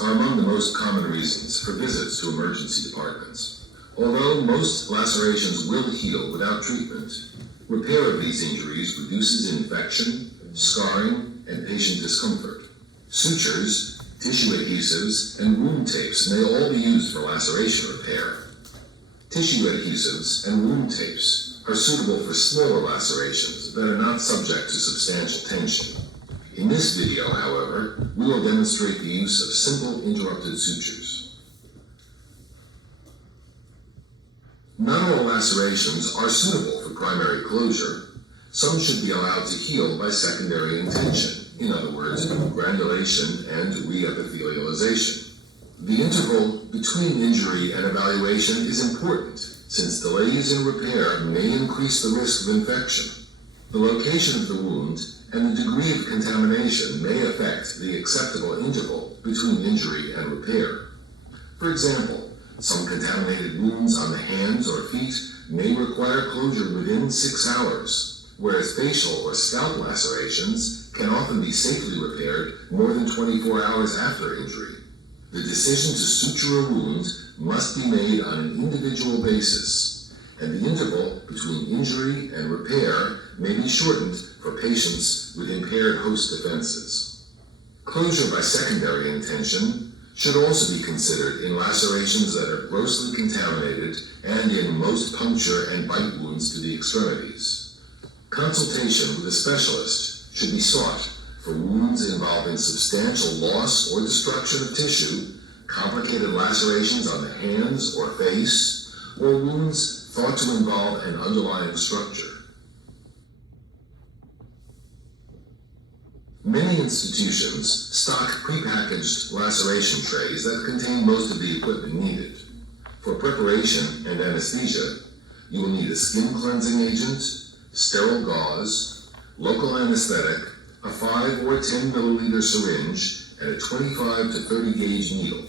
are among the most common reasons for visits to emergency departments. Although most lacerations will heal without treatment, repair of these injuries reduces infection, scarring, and patient discomfort. Sutures, tissue adhesives, and wound tapes may all be used for laceration repair. Tissue adhesives and wound tapes are suitable for smaller lacerations that are not subject to substantial tension. In this video, however, we will demonstrate the use of simple interrupted sutures. Not all lacerations are suitable for primary closure. Some should be allowed to heal by secondary intention, in other words, granulation and reepithelialization. The interval between injury and evaluation is important, since delays in repair may increase the risk of infection. The location of the wound and the degree of contamination may affect the acceptable interval between injury and repair. For example, some contaminated wounds on the hands or feet may require closure within 6 hours, whereas facial or scalp lacerations can often be safely repaired more than 24 hours after injury. The decision to suture a wound must be made on an individual basis, and the interval between injury and repair may be shortened for patients with impaired host defenses. Closure by secondary intention should also be considered in lacerations that are grossly contaminated and in most puncture and bite wounds to the extremities. Consultation with a specialist should be sought for wounds involving substantial loss or destruction of tissue, complicated lacerations on the hands or face, or wounds thought to involve an underlying structure. Many institutions stock prepackaged laceration trays that contain most of the equipment needed. For preparation and anesthesia, you will need a skin cleansing agent, sterile gauze, local anesthetic, a 5 or 10 milliliter syringe, and a 25 to 30 gauge needle.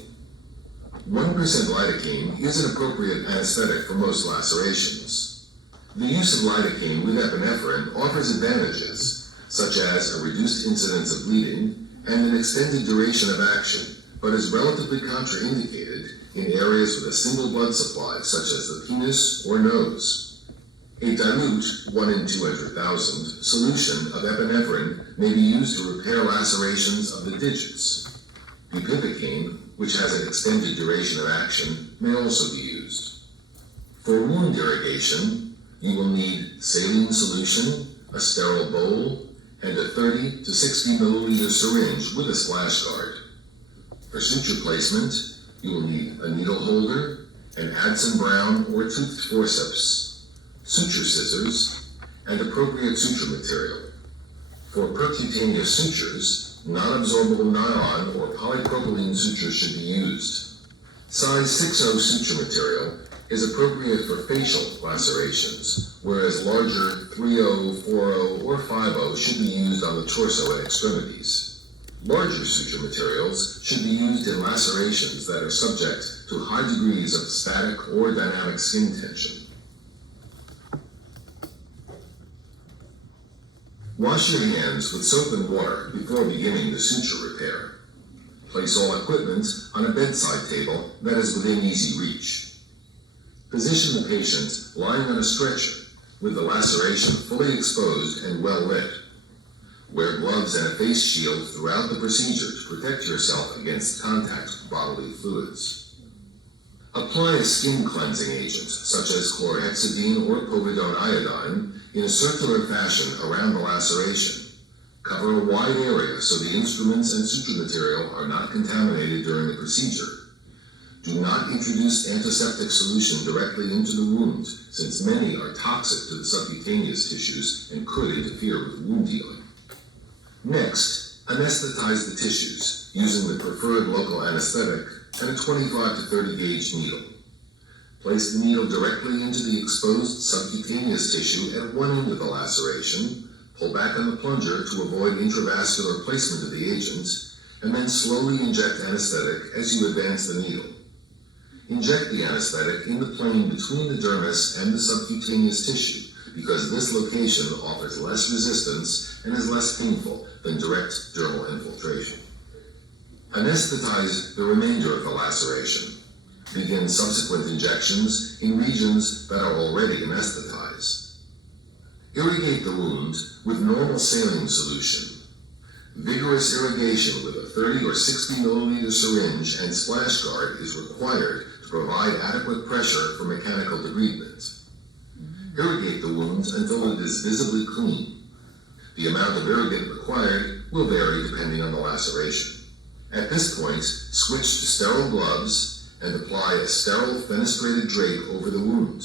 1% lidocaine is an appropriate anesthetic for most lacerations. The use of lidocaine with epinephrine offers advantages, such as a reduced incidence of bleeding and an extended duration of action, but is relatively contraindicated in areas with a single blood supply, such as the penis or nose. A dilute 1 in 200,000 solution of epinephrine may be used to repair lacerations of the digits. Bupivacaine, which has an extended duration of action, may also be used. For wound irrigation, you will need saline solution, a sterile bowl, and a 30 to 60 milliliter syringe with a splash guard. For suture placement, you will need a needle holder, an Adson Brown or toothed forceps, suture scissors, and appropriate suture material. For percutaneous sutures, non-absorbable nylon or polypropylene sutures should be used. Size 6/0 suture material is appropriate for facial lacerations, whereas larger 3/0, 4/0, or 5/0 should be used on the torso and extremities. Larger suture materials should be used in lacerations that are subject to high degrees of static or dynamic skin tension. Wash your hands with soap and water before beginning the suture repair. Place all equipment on a bedside table that is within easy reach. Position the patient lying on a stretcher with the laceration fully exposed and well lit. Wear gloves and a face shield throughout the procedure to protect yourself against contact with bodily fluids. Apply a skin cleansing agent, such as chlorhexidine or povidone iodine, in a circular fashion around the laceration. Cover a wide area so the instruments and suture material are not contaminated during the procedure. Do not introduce antiseptic solution directly into the wound, since many are toxic to the subcutaneous tissues and could interfere with wound healing. Next, anesthetize the tissues using the preferred local anesthetic and a 25 to 30 gauge needle. Place the needle directly into the exposed subcutaneous tissue at one end of the laceration, pull back on the plunger to avoid intravascular placement of the agent, and then slowly inject anesthetic as you advance the needle. Inject the anesthetic in the plane between the dermis and the subcutaneous tissue, because this location offers less resistance and is less painful than direct dermal infiltration. Anesthetize the remainder of the laceration. Begin subsequent injections in regions that are already anesthetized. Irrigate the wound with normal saline solution. Vigorous irrigation with a 30 or 60 milliliter syringe and splash guard is required to provide adequate pressure for mechanical debridement. Irrigate the wound until it is visibly clean. The amount of irrigant required will vary depending on the laceration. At this point, switch to sterile gloves and apply a sterile fenestrated drape over the wound.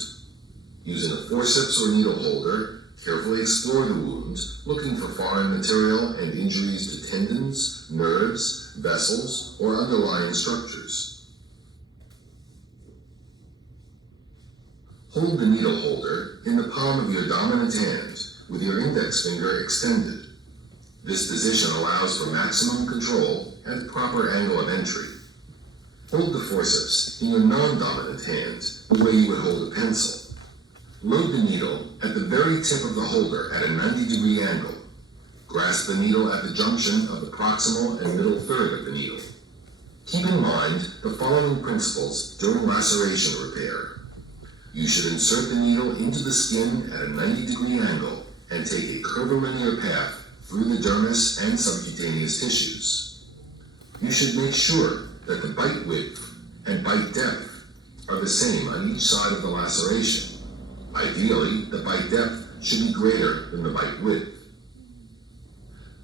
Using a forceps or needle holder, carefully explore the wound, looking for foreign material and injuries to tendons, nerves, vessels, or underlying structures. Hold the needle holder in the palm of your dominant hand with your index finger extended. This position allows for maximum control and proper angle of entry. Hold the forceps in your non-dominant hand the way you would hold a pencil. Load the needle at the very tip of the holder at a 90-degree angle. Grasp the needle at the junction of the proximal and middle third of the needle. Keep in mind the following principles during laceration repair. You should insert the needle into the skin at a 90-degree angle and take a curvilinear path through the dermis and subcutaneous tissues. You should make sure that the bite width and bite depth are the same on each side of the laceration. Ideally, the bite depth should be greater than the bite width.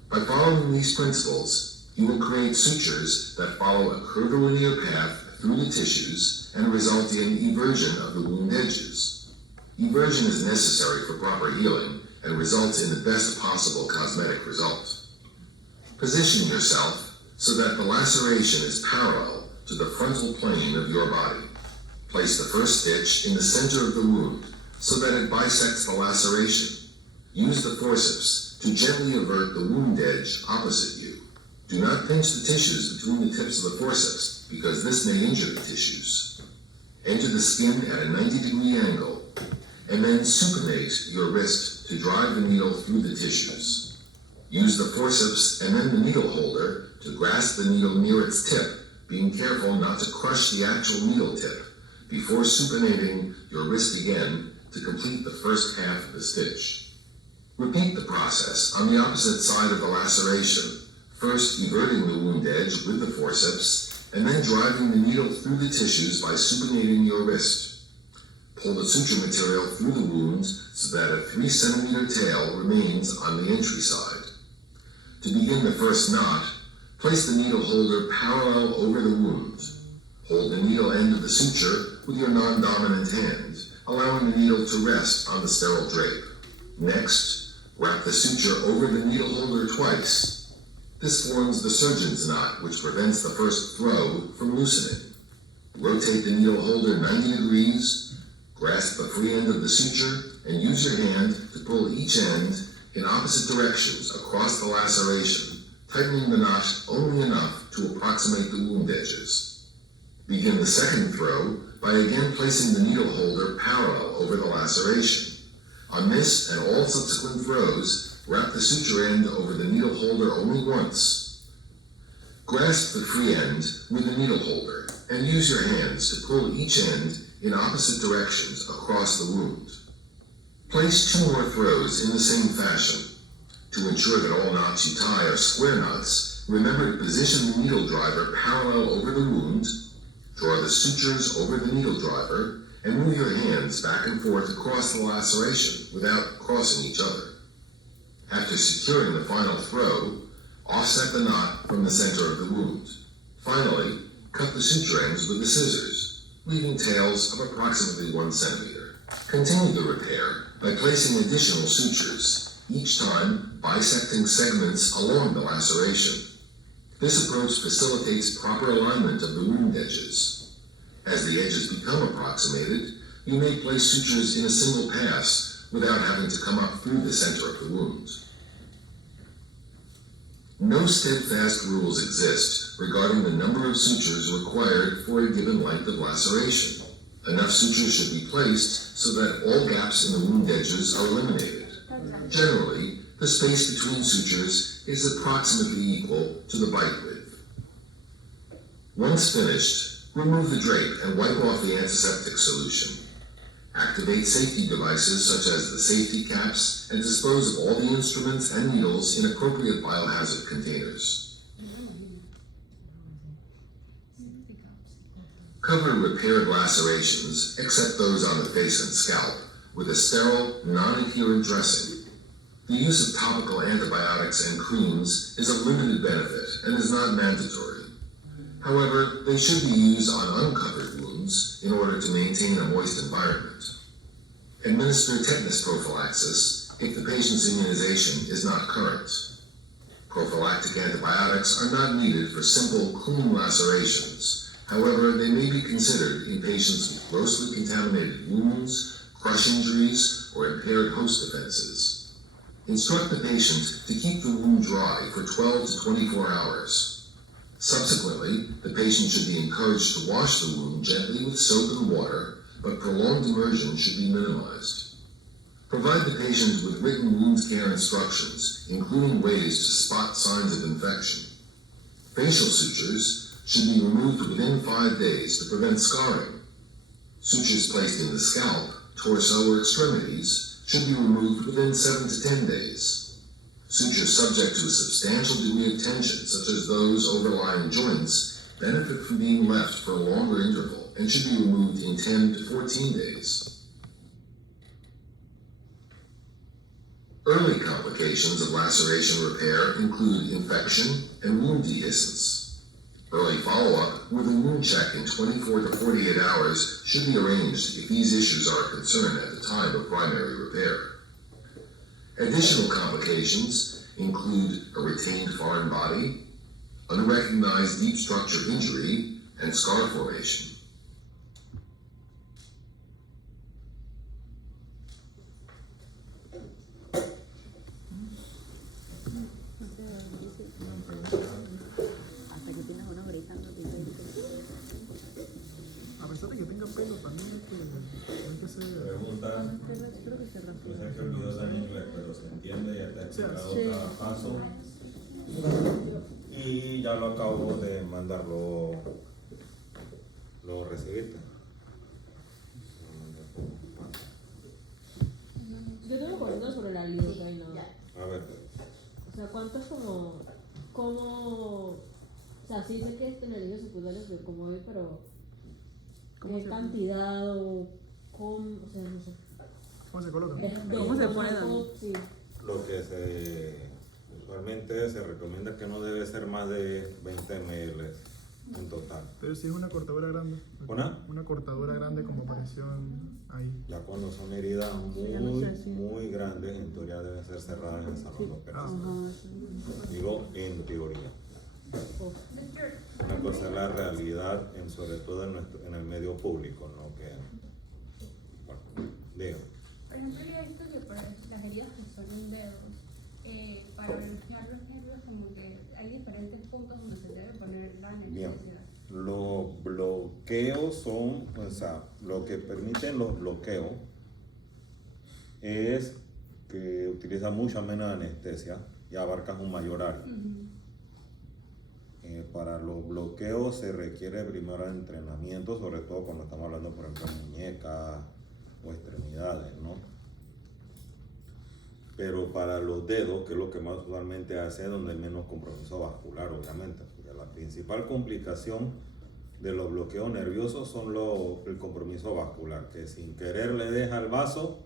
By following these principles, you will create sutures that follow a curvilinear path through the tissues and result in eversion of the wound edges. Eversion is necessary for proper healing and results in the best possible cosmetic result. Position yourself so that the laceration is parallel to the frontal plane of your body. Place the first stitch in the center of the wound so that it bisects the laceration. Use the forceps to gently avert the wound edge opposite you. Do not pinch the tissues between the tips of the forceps because this may injure the tissues. Enter the skin at a 90-degree angle and then supinate your wrist to drive the needle through the tissues. Use the forceps and then the needle holder to grasp the needle near its tip, being careful not to crush the actual needle tip before supinating your wrist again to complete the first half of the stitch. Repeat the process on the opposite side of the laceration, first everting the wound edge with the forceps and then driving the needle through the tissues by supinating your wrist. Pull the suture material through the wound so that a 3 centimeter tail remains on the entry side. To begin the first knot, place the needle holder parallel over the wound. Hold the needle end of the suture with your non-dominant hand, allowing the needle to rest on the sterile drape. Next, wrap the suture over the needle holder twice. This forms the surgeon's knot, which prevents the first throw from loosening. Rotate the needle holder 90 degrees, grasp the free end of the suture, and use your hand to pull each end in opposite directions across the laceration, tightening the knot only enough to approximate the wound edges. Begin the second throw by again placing the needle holder parallel over the laceration. On this and all subsequent throws, wrap the suture end over the needle holder only once. Grasp the free end with the needle holder and use your hands to pull each end in opposite directions across the wound. Place 2 more throws in the same fashion. To ensure that all knots you tie are square knots, remember to position the needle driver parallel over the wound, draw the sutures over the needle driver, and move your hands back and forth across the laceration without crossing each other. After securing the final throw, offset the knot from the center of the wound. Finally, cut the suture ends with the scissors, leaving tails of approximately 1 centimeter. Continue the repair by placing additional sutures, each time bisecting segments along the laceration. This approach facilitates proper alignment of the wound edges. As the edges become approximated, you may place sutures in a single pass without having to come up through the center of the wound. No steadfast rules exist regarding the number of sutures required for a given length of laceration. Enough sutures should be placed so that all gaps in the wound edges are eliminated. Generally, the space between sutures is approximately equal to the bite width. Once finished, remove the drape and wipe off the antiseptic solution. Activate safety devices such as the safety caps and dispose of all the instruments and needles in appropriate biohazard containers. Cover repaired lacerations, except those on the face and scalp, with a sterile, non-adherent dressing. The use of topical antibiotics and creams is of limited benefit and is not mandatory. However, they should be used on uncovered wounds in order to maintain a moist environment. Administer tetanus prophylaxis if the patient's immunization is not current. Prophylactic antibiotics are not needed for simple, clean lacerations. However, they may be considered in patients with grossly contaminated wounds, crush injuries, or impaired host defenses. Instruct the patient to keep the wound dry for 12 to 24 hours. Subsequently, the patient should be encouraged to wash the wound gently with soap and water, but prolonged immersion should be minimized. Provide the patient with written wound care instructions, including ways to spot signs of infection. Facial sutures should be removed within 5 days to prevent scarring. Sutures placed in the scalp, torso, or extremities should be removed within 7 to 10 days. Sutures subject to a substantial degree of tension, such as those overlying joints, benefit from being left for a longer interval and should be removed in 10 to 14 days. Early complications of laceration repair include infection and wound dehiscence. Early follow-up with a wound check in 24 to 48 hours should be arranged if these issues are a concern at the time of primary repair. Additional complications include a retained foreign body, unrecognized deep structure injury, and scar formation. A pesar de que tenga pelo, también hay que hacer. Pregunta, yo sé que olvidó dar inglés, pero se entiende, ya te he explicado cada paso. Y ya lo acabo de mandarlo, lo recibiste. Yo tengo preguntas sobre la lidocaína. A ver, O sea, ¿cuánto es cómo, o sea, sí sé que es tener efectos secundarios de como hoy, pero ¿qué cantidad o cómo, o sea, no sé. ¿Cómo se coloca? ¿Cómo se pone, Dani? Sí. lo que usualmente se recomienda es que no debe ser más de 20 ml en total. Pero si es una cortadura grande. ¿Una? Cortadura grande como apareció ahí. Ya cuando son heridas ya no sé, sí. muy grandes, en teoría deben ser cerradas en el salón de operaciones. Ajá, sí. Digo, en teoría. Una cosa es la realidad, sobre todo en el medio público, ¿no? Que, bueno, digo. Por ejemplo, yo he visto que para las heridas que son en dedos, para bloquear los nervios, como que hay diferentes puntos donde se debe poner la Bien, anestesia. los bloqueos son, o sea, lo que permiten los bloqueos es que utilizan mucha menos anestesia y abarcan un mayor área. Para los bloqueos se requiere primero entrenamiento, sobre todo cuando estamos hablando, por ejemplo, de muñecas o extremidades, ¿no? Pero para los dedos, que es lo que más usualmente hace, es donde hay menos compromiso vascular, obviamente, porque la principal complicación de los bloqueos nerviosos son el compromiso vascular, que sin querer le deja el vaso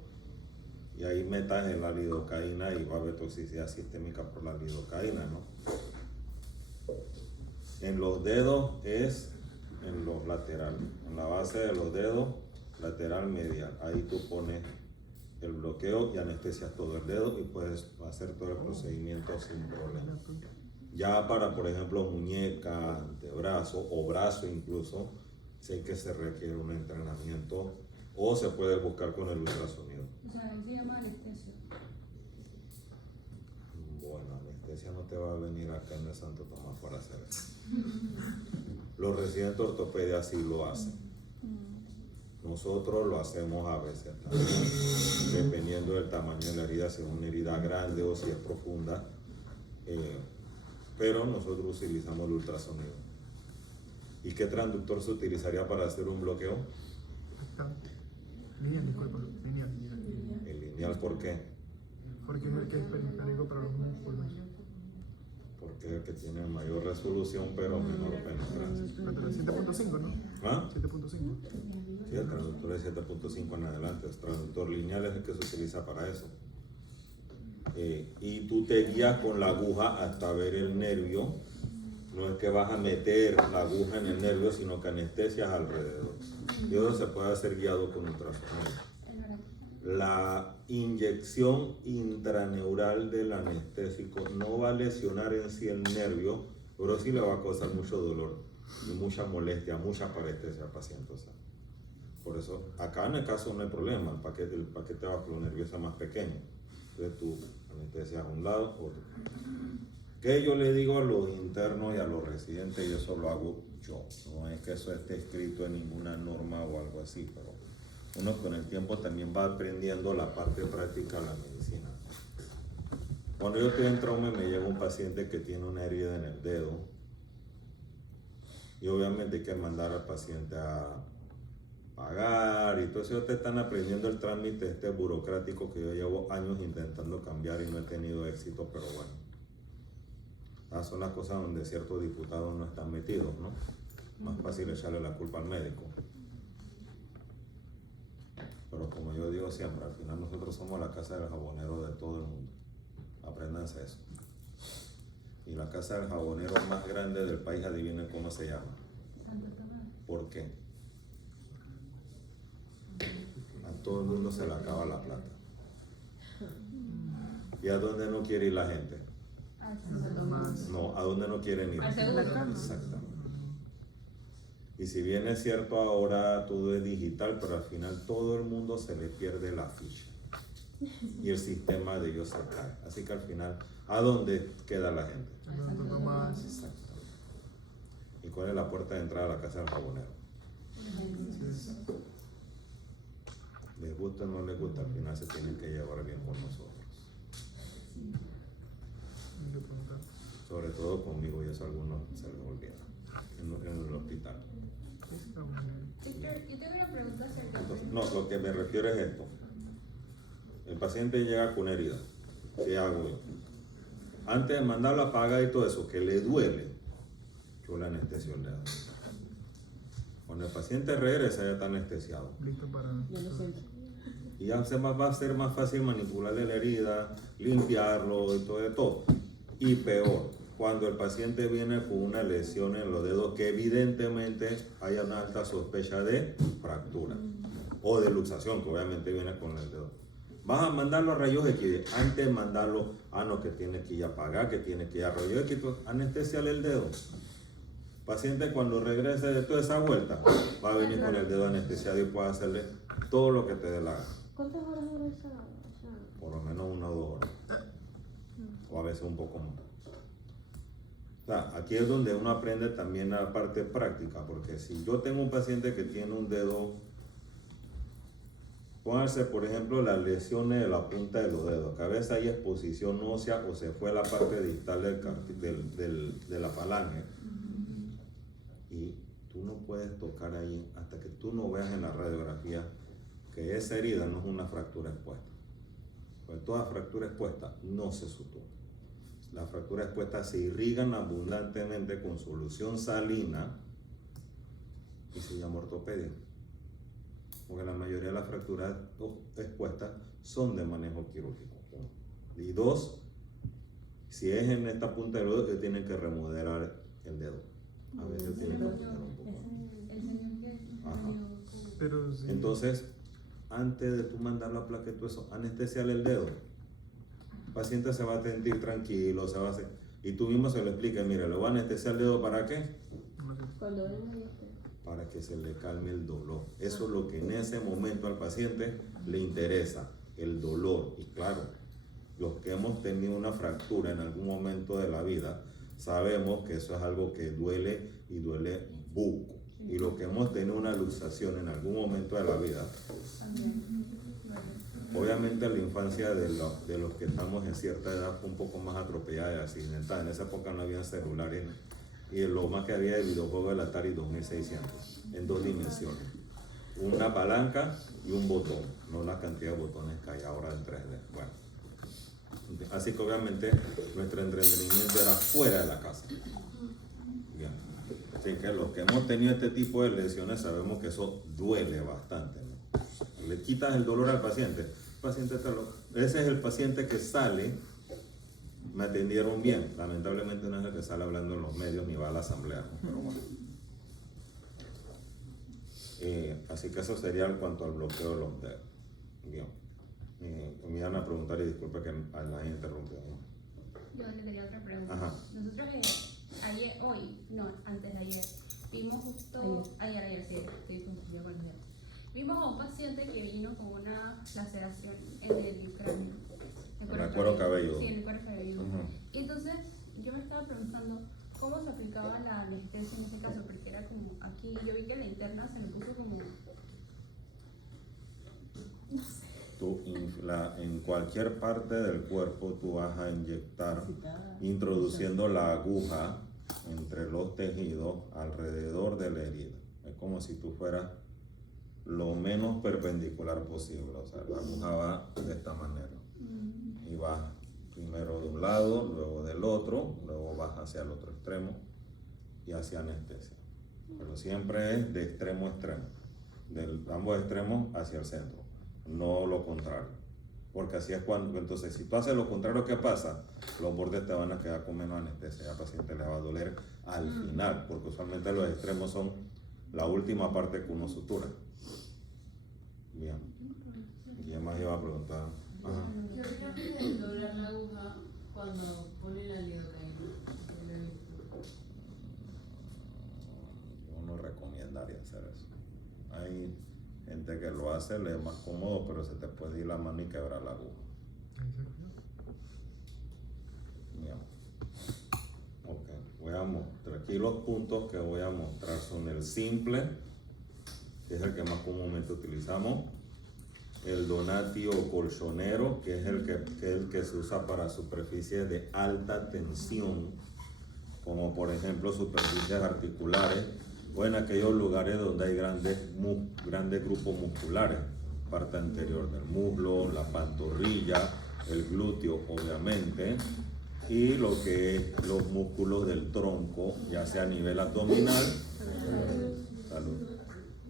y ahí metas en la lidocaína y va a haber toxicidad sistémica por la lidocaína, ¿no? En los dedos es en los laterales, en la base de los dedos, lateral medial. Ahí tú pones el bloqueo y anestesias todo el dedo y puedes hacer todo el procedimiento sin problema. Ya para, por ejemplo, muñeca, antebrazo o brazo incluso, sé que se requiere un entrenamiento o se puede buscar con el ultrasonido. O sea, se llama anestesia. Bueno, anestesia no te va a venir acá en el Santo Tomás para hacer eso. Los residentes de ortopedia sí lo hacen. Nosotros lo hacemos a veces también, dependiendo del tamaño de la herida, si es una herida grande o si es profunda. Pero nosotros utilizamos el ultrasonido. ¿Y qué transductor se utilizaría para hacer un bloqueo? Bastante. Lineal, disculpa. Lineal. El lineal, ¿por qué? Porque es el que es periférico para los músculos. Porque es el que tiene mayor resolución pero menor penetrancia. Pero 7.5, ¿no? ¿Ah? 7.5. Sí, el transductor es 7.5 en adelante. El transductor lineal es el que se utiliza para eso. Y tú te guías con la aguja hasta ver el nervio. No es que vas a meter la aguja en el nervio, sino que anestesias alrededor. Y eso se puede hacer guiado con ultrasonido. La inyección intraneural del anestésico no va a lesionar en sí el nervio, pero sí le va a causar mucho dolor y mucha molestia, mucha parestesia al paciente. O sea, por eso, acá en el caso no hay problema, el paquete vasculonervioso es más pequeño. Entonces tú anestesias a un lado, otro. ¿Qué yo le digo a los internos y a los residentes? Y eso lo hago yo. No es que eso esté escrito en ninguna norma o algo así, pero uno con el tiempo también va aprendiendo la parte práctica de la medicina. Cuando yo estoy en trauma me llega un paciente que tiene una herida en el dedo y obviamente hay que mandar al paciente a pagar y todo eso. Ustedes están aprendiendo el trámite este burocrático que yo llevo años intentando cambiar y no he tenido éxito, pero bueno. Esas son las cosas donde ciertos diputados no están metidos, ¿no? Más fácil echarle la culpa al médico. Pero como yo digo siempre, al final nosotros somos la casa del jabonero de todo el mundo. Apréndanse eso. Y la casa del jabonero más grande del país, adivinen cómo se llama. Santo Tomás. ¿Por qué? A todo el mundo se le acaba la plata. ¿Y a dónde no quiere ir la gente? Al Santo Tomás. No, ¿a dónde no quieren ir? Al segundo. Exactamente. Y si bien es cierto ahora todo es digital, pero al final todo el mundo se le pierde la ficha. Y el sistema de ellos se cae. Así que al final, ¿a dónde queda la gente? Santo Tomás. Exactamente. ¿Y cuál es la puerta de entrada a la casa del jabonero? Les gusta o no les gusta, al final se tienen que llevar bien con nosotros. Hay que preguntar. Sobre todo conmigo, y eso a algunos se les olvida en el hospital. Víctor, yo tengo una pregunta acerca Entonces, de... no, lo que me refiero es esto. El paciente llega con herida. ¿Qué hago yo? Antes de mandarlo a pagar y todo eso, que le duele, yo le anestesio el dedo. Cuando el paciente regresa, ya está anestesiado. Listo para. Ya lo siento. Y ya va a ser más fácil manipularle la herida, limpiarlo y todo. Y peor, cuando el paciente viene con una lesión en los dedos que evidentemente hay una alta sospecha de fractura o de luxación, que obviamente viene con el dedo. Vas a mandarlo a rayos X, antes de mandarlo, no, que tiene que ir a pagar, que tiene que ir a rayos X, anestesiale el dedo. Paciente cuando regrese de toda esa vuelta, va a venir con el dedo anestesiado y puede hacerle todo lo que te dé la gana. ¿Cuántas horas dura esa? Por lo menos 1 o 2 horas. O a veces un poco más. O sea, aquí es donde uno aprende también la parte práctica, porque si yo tengo un paciente que tiene un dedo, pónganse por ejemplo las lesiones de la punta de los dedos, que a veces hay exposición ósea o se fue la parte distal de la falange, y tú no puedes tocar ahí hasta que tú no veas en la radiografía que esa herida no es una fractura expuesta. Pues toda fractura expuesta no se sutura. Las fracturas expuestas se irrigan abundantemente con solución salina y se llama ortopedia. Porque la mayoría de las fracturas expuestas son de manejo quirúrgico. Y 2, si es en esta punta del dedo, tienen que remodelar el dedo. A veces tienen que poner un poco. El señor que Ajá. murió Pero sí. Entonces, antes de tú mandar la placa y todo eso, anestesiale el dedo. El paciente se va a sentir tranquilo, se va a hacer, y tú mismo se lo explicas, mira, ¿lo va a anestesiar el dedo para qué? Cuando venga ahí está. Para que se le calme el dolor. Eso es lo que en ese momento al paciente le interesa, el dolor. Y claro, los que hemos tenido una fractura en algún momento de la vida, sabemos que eso es algo que duele y duele buco. Y los que hemos tenido una luxación en algún momento de la vida, obviamente la infancia de los que estamos en cierta edad fue un poco más atropellada y accidentada. En esa época no había celulares, y lo más que había de videojuego del Atari 2600 en 2 dimensiones. Una palanca y un botón, no la cantidad de botones que hay ahora en 3D. Bueno, así que obviamente nuestro entretenimiento era fuera de la casa. Bien. Así que los que hemos tenido este tipo de lesiones sabemos que eso duele bastante, ¿no? Le quitas el dolor al paciente. El paciente ese es el paciente que sale, me atendieron bien. Lamentablemente no es el que sale hablando en los medios ni va a la asamblea, ¿no? Pero bueno. Así que eso sería en cuanto al bloqueo de los dedos. Bien. Me iban a preguntar y disculpe que la haya interrumpido, ¿no? Yo le tenía otra pregunta. Ajá. Nosotros antes de ayer, vimos justo, ayer, sí, estoy confundida con el día. Vimos a un paciente que vino con una laceración en el cráneo. En el cuero cabelludo. Sí, en el cuero cabelludo. Ujú. Y entonces yo me estaba preguntando cómo se aplicaba la anestesia en ese caso, porque era como aquí, yo vi que la interna se me puso como, no sé. En cualquier parte del cuerpo tú vas a inyectar introduciendo la aguja entre los tejidos alrededor de la herida. Es como si tú fueras lo menos perpendicular posible. O sea, la aguja va de esta manera. Y vas primero de un lado, luego del otro, luego vas hacia el otro extremo y hacia anestesia. Pero siempre es de extremo a extremo, de ambos extremos hacia el centro, no lo contrario. Porque así es cuando, entonces si tú haces lo contrario, ¿qué pasa? Los bordes te van a quedar con menos anestesia, al paciente le va a doler al final, porque usualmente los extremos son la última parte que uno sutura. Bien. ¿Quién más iba a preguntar? Ajá. ¿Qué opinas de doblar la aguja cuando pone la lidocaína? Yo no recomendaría hacer eso. Hay gente que lo hace, le es más cómodo, pero se te puede ir la mano y quebrar la aguja. Bien. Ok, voy a mostrar aquí los puntos que voy a mostrar son el simple, que es el que más comúnmente utilizamos, el Donati o colchonero, que es el que se usa para superficies de alta tensión, como por ejemplo superficies articulares, o en aquellos lugares donde hay grandes grupos musculares, parte anterior del muslo, la pantorrilla, el glúteo obviamente, y lo que es los músculos del tronco, ya sea a nivel abdominal,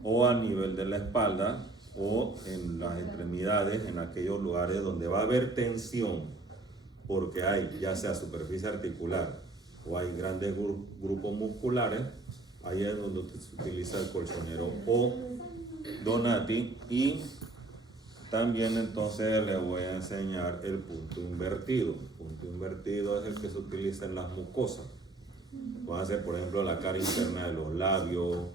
o a nivel de la espalda, o en las extremidades, en aquellos lugares donde va a haber tensión, porque hay ya sea superficie articular o hay grandes grupos musculares. Ahí es donde se utiliza el colchonero o Donati. Y también entonces le voy a enseñar el punto invertido. El punto invertido es el que se utiliza en las mucosas. Puede ser, por ejemplo, la cara interna de los labios,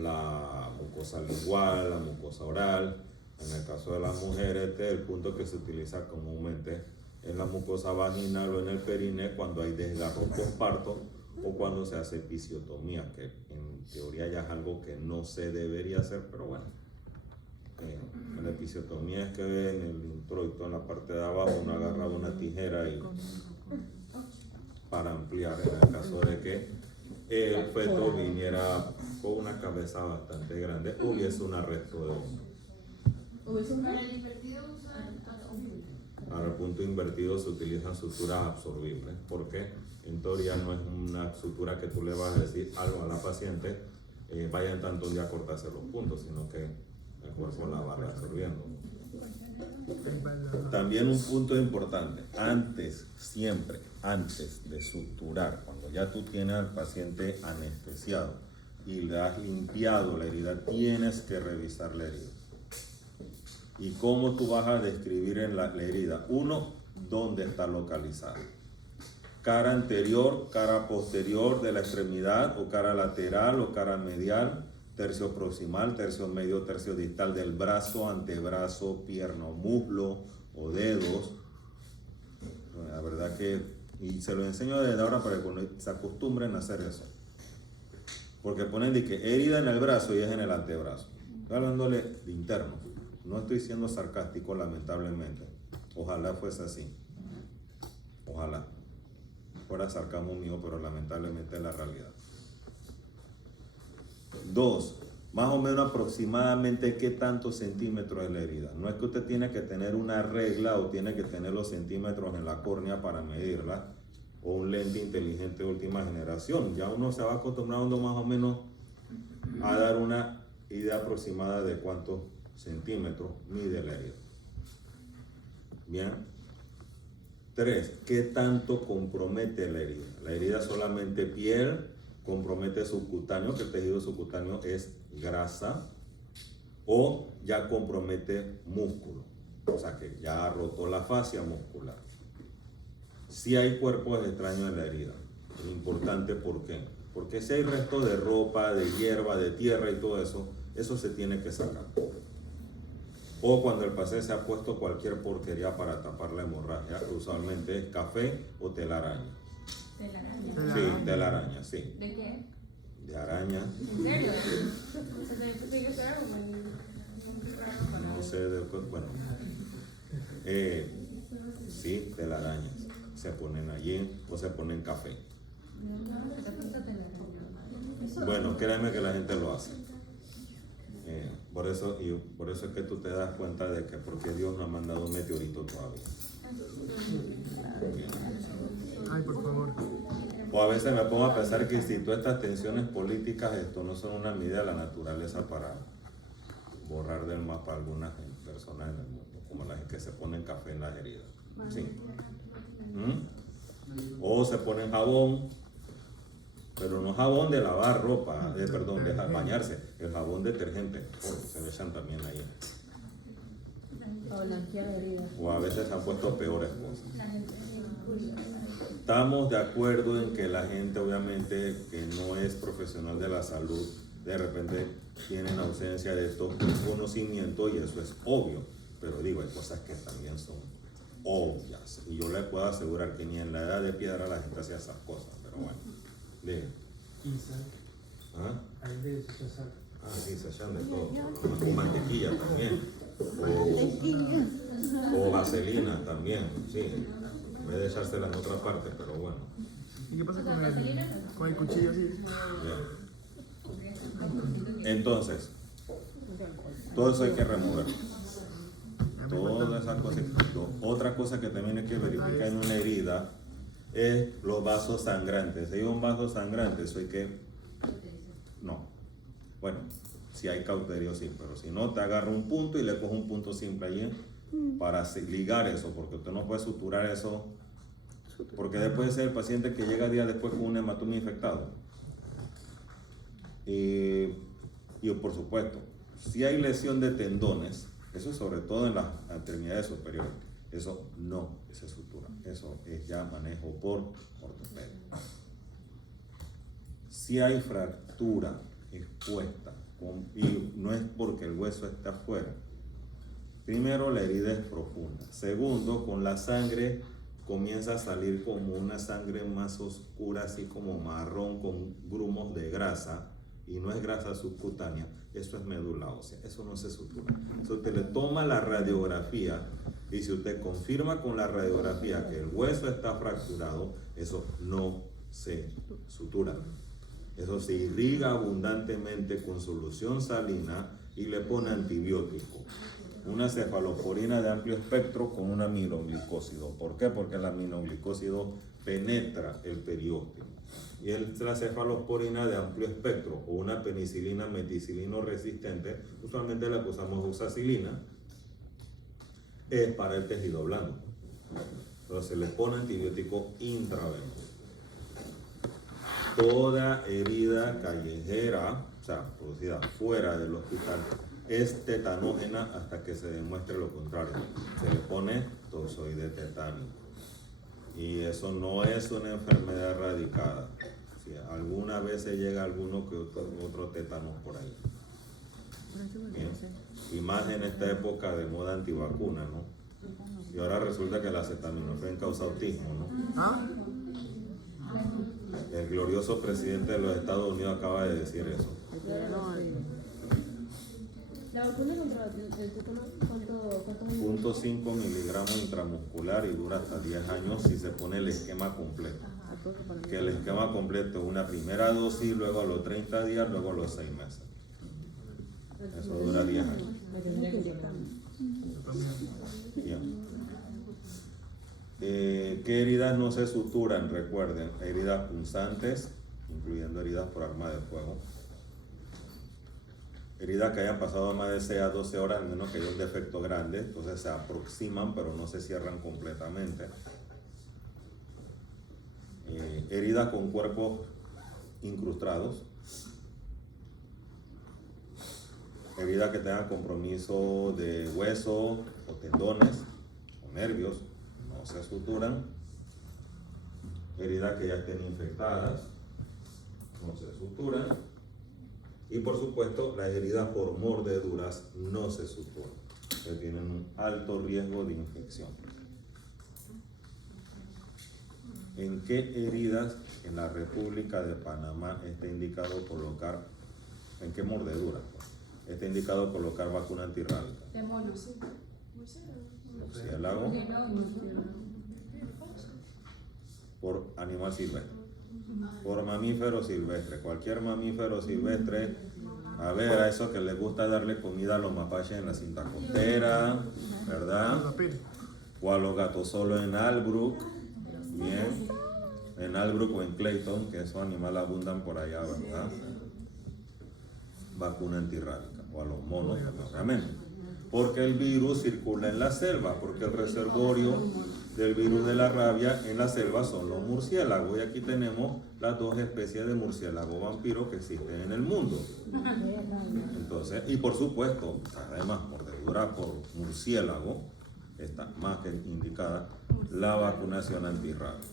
la mucosa lingual, la mucosa oral. En el caso de las mujeres, este es el punto que se utiliza comúnmente en la mucosa vaginal o en el perine cuando hay desgarro postparto o cuando se hace episiotomía, que en teoría ya es algo que no se debería hacer, pero bueno. La episiotomía es que en el introito, en la parte de abajo, uno agarra una tijera y para ampliar, en el caso de que el feto viniera con una cabeza bastante grande, hubiese un arresto de hombro. Para el invertido usan absorbible. Para el punto invertido se utilizan suturas absorbibles, porque en teoría no es una sutura que tú le vas a decir algo a la paciente, vayan tanto un día a cortarse los puntos, sino que el cuerpo la va absorbiendo. También un punto importante, siempre antes de suturar, cuando ya tú tienes al paciente anestesiado y le has limpiado la herida, tienes que revisar la herida. ¿Y cómo tú vas a describir en la herida? Uno, ¿dónde está localizada? Cara anterior, cara posterior de la extremidad, o cara lateral o cara medial, tercio proximal, tercio medio, tercio distal del brazo, antebrazo, pierna o muslo o dedos. La verdad que, y se lo enseño desde ahora para que se acostumbren a hacer eso. Porque ponen de que herida en el brazo y es en el antebrazo. Estoy hablándole de interno. No estoy siendo sarcástico, lamentablemente. Ojalá fuese así. Ojalá. fuera sarcasmo mío, pero lamentablemente es la realidad. 2. Más o menos aproximadamente qué tantos centímetros es la herida. No es que usted tiene que tener una regla o tiene que tener los centímetros en la córnea para medirla, o un lente inteligente de última generación. Ya uno se va acostumbrando más o menos a dar una idea aproximada de cuántos centímetros mide la herida. Bien. 3. ¿Qué tanto compromete la herida? La herida solamente piel, compromete subcutáneo, que el tejido subcutáneo es grasa, o ya compromete músculo, o sea que ya ha roto la fascia muscular. Si hay cuerpos extraños en la herida, es importante, ¿por qué? Porque si hay restos de ropa, de hierba, de tierra y todo eso, eso se tiene que sacar. O cuando el paciente se ha puesto cualquier porquería para tapar la hemorragia, usualmente es café o telaraña. ¿Telaraña? Sí, telaraña, sí. ¿De qué? De araña, ¿En serio? O sea, pensé que eso era como no sé, bueno. Sí, telarañas. Se ponen allí o se ponen café. Bueno, créeme que la gente lo hace. Por eso es que tú te das cuenta de que porque Dios no ha mandado un meteorito todavía. Ay, por favor. O a veces me pongo a pensar que si todas estas tensiones políticas, esto no son una medida de la naturaleza para borrar del mapa a algunas personas en el mundo, como las que se ponen café en las heridas. Sí. O se ponen jabón, pero no jabón de lavar ropa, perdón, de bañarse, el jabón detergente, se le echan también ahí. O blanquear heridas. O a veces se han puesto peores cosas. Estamos de acuerdo en que la gente, obviamente, que no es profesional de la salud, de repente tienen ausencia de estos conocimientos y eso es obvio, pero digo, hay cosas que también son obvias y yo le puedo asegurar que ni en la edad de piedra la gente hacía esas cosas, pero bueno, diga. ¿Ah? Ah, sí, se echan de todo. Y mantequilla también. O vaselina también, sí. En vez de echársela en otra parte, pero bueno. ¿Y qué pasa con el cuchillo así? Bien. Entonces, todo eso hay que remover. Todas esas cosas. Otra cosa que también hay que verificar en una herida es los vasos sangrantes. Si hay un vaso sangrante, eso hay que... No. Bueno, si hay cauterio, sí, pero si no, te agarra un punto y le coge un punto simple allí para ligar eso, porque usted no puede suturar eso, porque después es el paciente que llega días después con un hematoma infectado. Y por supuesto, si hay lesión de tendones, eso sobre todo en las extremidades superiores, eso no se sutura, eso es ya manejo por ortopedia. Si hay fractura expuesta, y no es porque el hueso está afuera, primero la herida es profunda, segundo, con la sangre comienza a salir como una sangre más oscura, así como marrón con grumos de grasa, y no es grasa subcutánea, eso es médula ósea, eso no se sutura. Si usted le toma la radiografía y si usted confirma con la radiografía que el hueso está fracturado, eso no se sutura. Eso se irriga abundantemente con solución salina y le pone antibiótico. Una cefalosporina de amplio espectro con un aminoglicósido. ¿Por qué? Porque el aminoglicósido penetra el periósteo. Y la cefalosporina de amplio espectro o una penicilina meticilino resistente, usualmente la que usamos uxacilina, es para el tejido blando. Entonces se le pone antibiótico intravenoso. Toda herida callejera, o sea, producida fuera del hospital, es tetanógena hasta que se demuestre lo contrario. Se le pone tozoide tetánico. Y eso no es una enfermedad erradicada. Si alguna vez se llega alguno que otro tétano por ahí. Bien. Y más en esta época de moda antivacuna, ¿no? Y ahora resulta que la acetaminofén causa autismo, ¿no? ¿Ah? El glorioso presidente de los Estados Unidos acaba de decir eso. La vacuna contra el tétano, ¿cuántos años? 0.5 miligramos intramuscular y dura hasta 10 años si se pone el esquema completo. Ajá, todo para mí. Que el esquema completo es una primera dosis, luego a los 30 días, luego a los 6 meses. Eso dura 10 años. Me tendría que inyectar. Bien. ¿Qué heridas no se suturan? Recuerden, heridas punzantes, incluyendo heridas por arma de fuego. Heridas que hayan pasado más de 6 a 12 horas, al menos que haya un defecto grande, entonces se aproximan pero no se cierran completamente. Heridas con cuerpos incrustados. Heridas que tengan compromiso de hueso o tendones o nervios, no se suturan. Heridas que ya estén infectadas, no se suturan. Y por supuesto, las heridas por mordeduras no se suturan, que tienen un alto riesgo de infección. ¿En qué heridas en la República de Panamá está indicado colocar, en qué mordeduras está indicado colocar vacuna antirrábica? De monos. Murciélago, por animal silvestre. Por mamífero silvestre, cualquier mamífero silvestre, a ver, a eso que les gusta darle comida a los mapaches en la cinta costera, ¿verdad? O a los gatos solo en Albrook, bien, en Albrook o en Clayton, que esos animales abundan por allá, ¿verdad? Vacuna antirrábica, o a los monos, obviamente. Porque el virus circula en la selva, porque el reservorio del virus de la rabia en la selva son los murciélagos. Y aquí tenemos las dos especies de murciélago vampiro que existen en el mundo. Entonces, y por supuesto, además, mordedura por murciélago, está más que indicada la vacunación antirrábica.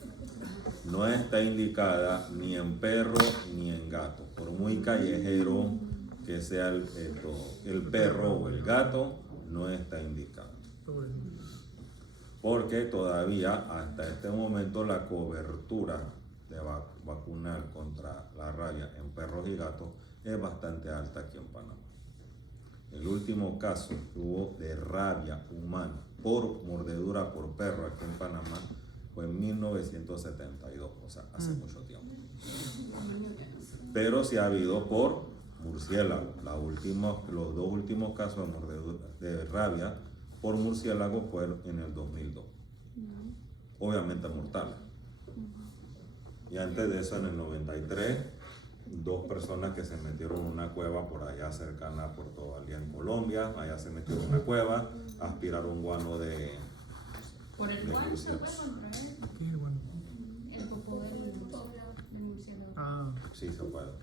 No está indicada ni en perro ni en gato. Por muy callejero que sea el perro o el gato, no está indicado. Porque todavía hasta este momento la cobertura de vacunal contra la rabia en perros y gatos es bastante alta aquí en Panamá. El último caso que hubo de rabia humana por mordedura por perro aquí en Panamá fue en 1972, o sea, hace mucho tiempo. Pero sí ha habido por murciélago. Los dos últimos casos de mordedura de rabia por murciélago fueron en el 2002. Obviamente mortales. Y antes de eso, en el 93, 2 personas que se metieron en una cueva por allá cercana a Puerto Valía, en Colombia. Allá se metieron en una cueva, aspiraron guano de Por el guano se puede murciélago. contraer ¿Qué es bueno? el popó del murciélago. Ah, Sí, se puede.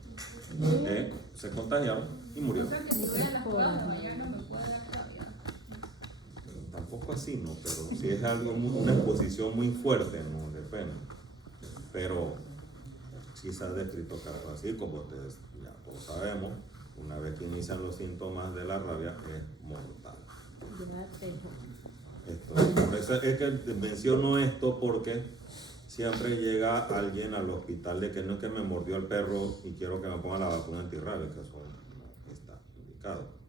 Se contagiaron y O murieron. sea que si voy a las cuevas de Miami me puede dar rabia. Tampoco así, ¿no? Pero si es algo, una exposición muy fuerte, no depende. Pero sí se ha descrito casos así, como ya todos sabemos, una vez que inician los síntomas de la rabia es mortal. Por eso es que menciono esto, porque siempre llega alguien al hospital de que no es que me mordió el perro y quiero que me pongan la vacuna antirrábica, que eso no está indicado.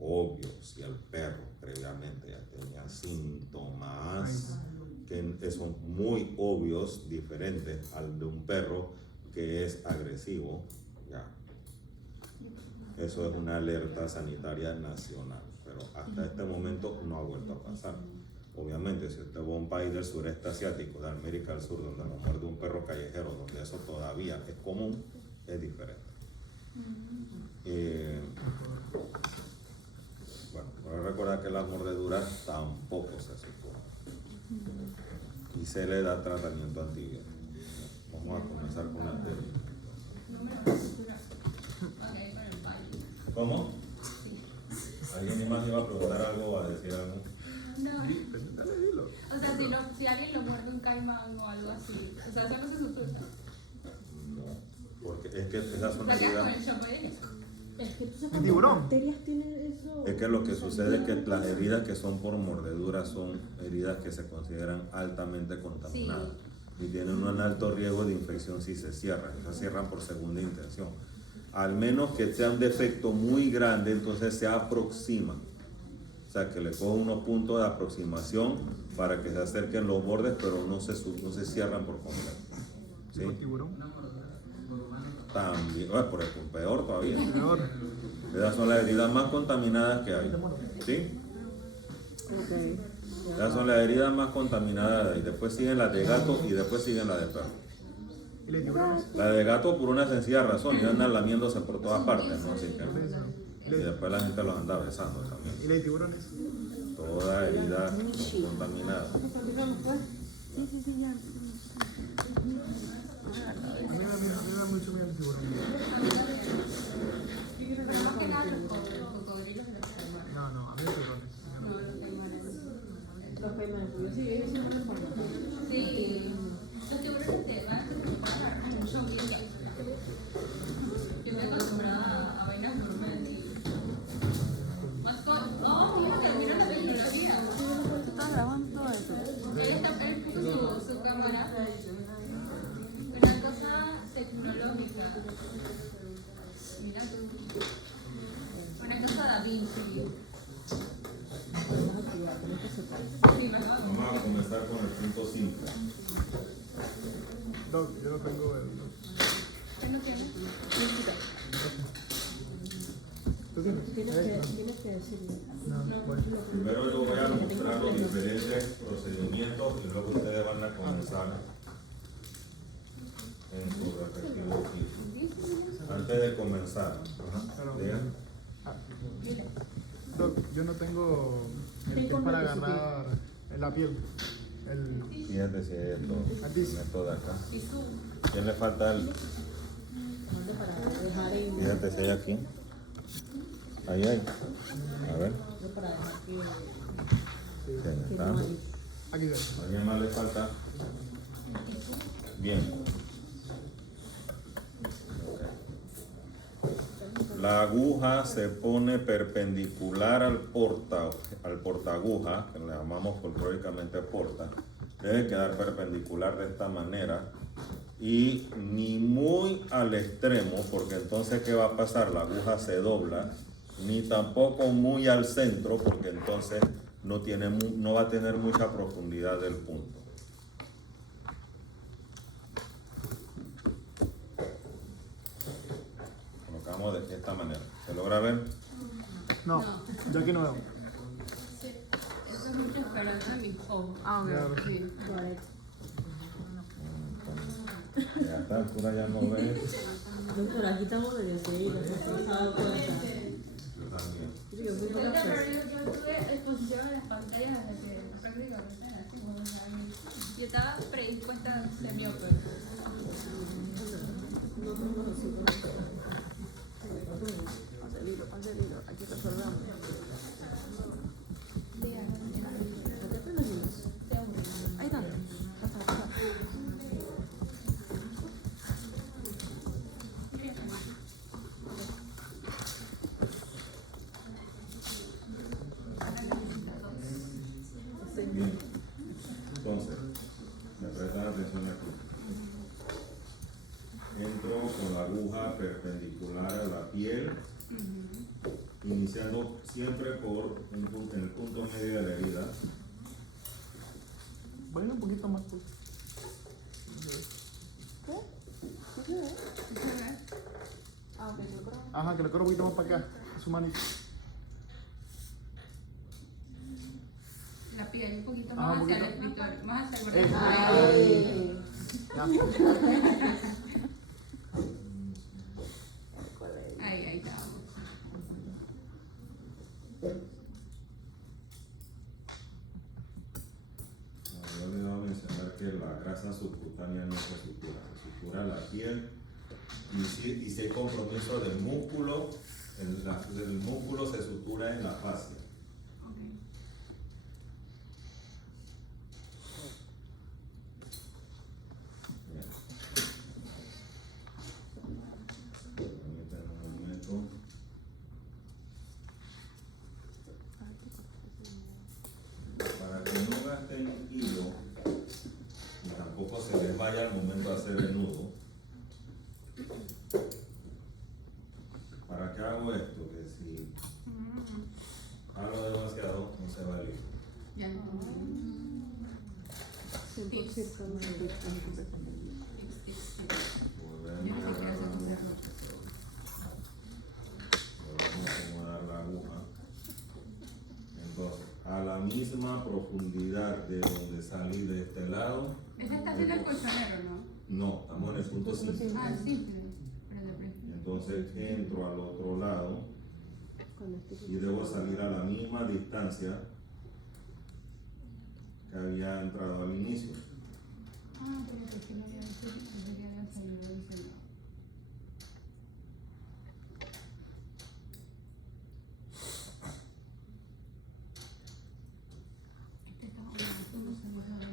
Obvio, si el perro previamente ya tenía síntomas que son muy obvios, diferentes al de un perro que es agresivo, ya. Eso es una alerta sanitaria nacional, pero hasta este momento no ha vuelto a pasar. Obviamente, si usted va a un país del sureste asiático, de América del Sur, donde lo muerde un perro callejero, donde eso todavía es común, es diferente. Bueno, pero recuerda que las mordeduras tampoco se suturan y se le da tratamiento antibiótico. Vamos a comenzar con la teoría. No me lo censura. Ok, con el baño. ¿Cómo? Sí. ¿Alguien más iba a preguntar algo o a decir algo? No. dale, dilo. O sea, si alguien lo muerde un caimán o algo así. O sea, eso no se sutura. No, porque es que esas son O sea, quedas con heridas. el shock de eso. Es que tú sabes ¿Y cuántas tiburón? bacterias tiene eso. Es que lo que sucede es que las heridas que son por mordedura son heridas que se consideran altamente contaminadas y tienen un alto riesgo de infección si se cierran por segunda intención. al menos que sea un defecto muy grande, entonces se aproxima. O sea, que le coge unos puntos de aproximación para que se acerquen los bordes, pero no se cierran por completo. ¿Sí? Tipo tiburón. También, por ejemplo, peor todavía. Peor. Esas son las heridas más contaminadas que hay. ¿Sí? Ok. Esas son las heridas más contaminadas. Y después siguen las de gato y después siguen las de perro. Y los tiburones. La de gato por una sencilla razón, ya andan lamiéndose por todas partes, ¿no? Así que, Por eso. y después la gente los anda besando también. Y los tiburones. Toda herida contaminada. Sí, sí, sí, ya. A mí me da mucho miedo el tiburón. Pero más que nada los cocodrilos de los caimanes. No, a mí los tiburones. No, los caimanes. Los caimanes, porque yo sí, ellos siempre me importan. Sí, los tiburones te van a preocupar mucho bien. Yo me he acostumbrado a vainas normales. Oh, fíjate, mira la tecnología. ¿Tú estás grabando todo eso? Él puso su cámara. Una cosa tecnológica. Mira tú. Una cosa Da Vinci. Podemos activar, tenemos que separar. Sí, mejor. Vamos a comenzar con el punto 5. Doc, yo no tengo el. ¿Qué no tienes? ¿Tú tienes? Tienes que decirlo. No, bueno. Primero yo voy a mostrar los diferentes procedimientos y luego ustedes van a comenzar en su respectivo equipo. Antes de comenzar, digan. Ah, Doc, yo no tengo el que es para agarrar la piel. El. Fíjate si es esto de acá. Y su. ¿Quién le falta el? ¿Dónde para dejar en. Fíjate si hay aquí. Ahí hay. A ver. No, para dejar que. ¿Quién Que está? no hay. Aquí está. ¿A alguien más le falta? Bien. La aguja se pone perpendicular al portaaguja, que le llamamos folclóricamente porta. Debe quedar perpendicular de esta manera y ni muy al extremo, porque entonces ¿qué va a pasar? La aguja se dobla, ni tampoco muy al centro, porque entonces no va a tener mucha profundidad del punto. Colocamos de esta manera. ¿Se logra ver? No, yo aquí no veo. Sí. Eso es mucha esperanza de mis ojos. Ah, ok. Ya, Sí. Correcto. Y a esta altura ya no ves. Doctor, aquí estamos medio seguidos. Yo Yo también. Yo tuve exposición en las pantallas desde que prácticamente hace como 2 años. Yo estaba predispuesta a ser miope. Pase el hilo, aquí resolvemos. Ahí está. Ya está, ya está. Bien. Entonces, me prestan atención aquí. Entro con la aguja perpendicular a la piel, iniciando siempre por en el punto medio de la herida. Voy a ir un poquito más. Pues. Ah, ok, yo creo. Ajá, que le corro un poquito más para acá. Su manito. La piel un poquito Ah, más un hacia el poquito. escritorio, más hacia el Ay. borde. Ya. Ahí estábamos. Yo le voy a mencionar que la grasa subcutánea no se sutura la piel y si hay compromiso del músculo, el músculo se sutura en la fascia. Bien. Permítanme un momento. Para que no gasten hilo y tampoco se les vaya al momento de hacer el nudo, hago esto, que si jalo demasiado, no se va a ir. Ya no. 100% Tips, tips. Volvemos Yo no sé a qué agarrar hacer con la cerro. vamos a acomodar la aguja. Entonces, a la misma profundidad de donde salí de este lado. Ese está haciendo el colchonero, ¿no? No, estamos en el punto 5. Ah, simple. Pero de principio. Entonces entro al otro lado y debo salir a la misma distancia que había entrado al inicio. Ah, pero es que no había visto que debería haber salido de ese lado. Este está no salió nada.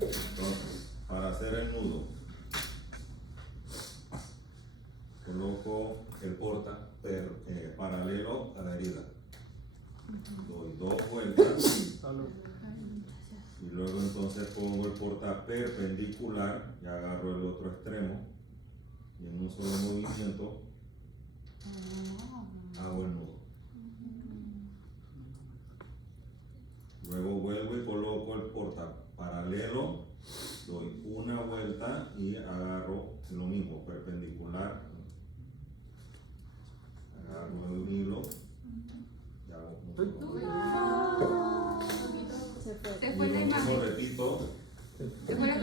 Entonces, para hacer el nudo, coloco el porta paralelo a la herida. Doy 2 vueltas Salud. y luego entonces pongo el porta perpendicular y agarro el otro extremo y en un solo movimiento hago el nudo. Luego vuelvo y coloco el porta paralelo, doy una vuelta y agarro lo mismo, perpendicular, agarro el hilo y hago un solo. Se fue. Se Y fue lo la mismo imagen. repito Se fue la